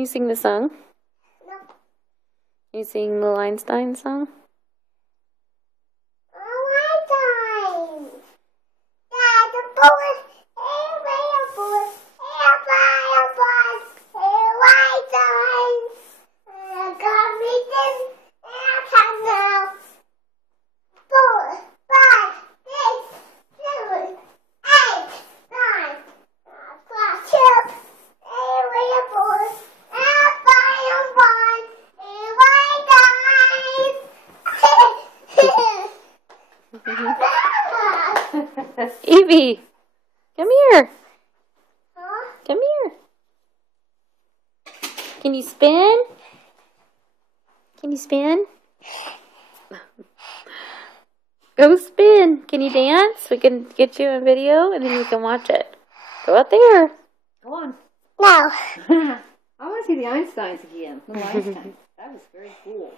you sing the song? No. Can you sing the Einstein song? Einstein. Yeah, the bullet. Hey, wait a bullet. Hey, a bullet. Hey, Einstein. Got me this. I can now. 4, 5, 6, 7, 8, 9. Chip. Hey, wait a bullet. Evie, come here. Huh? Come here. Can you spin? Can you spin? Go spin. Can you dance? We can get you a video and then you can watch it. Go out there. Go on. No. I want to see the Einsteins again. Little Einstein. That was very cool.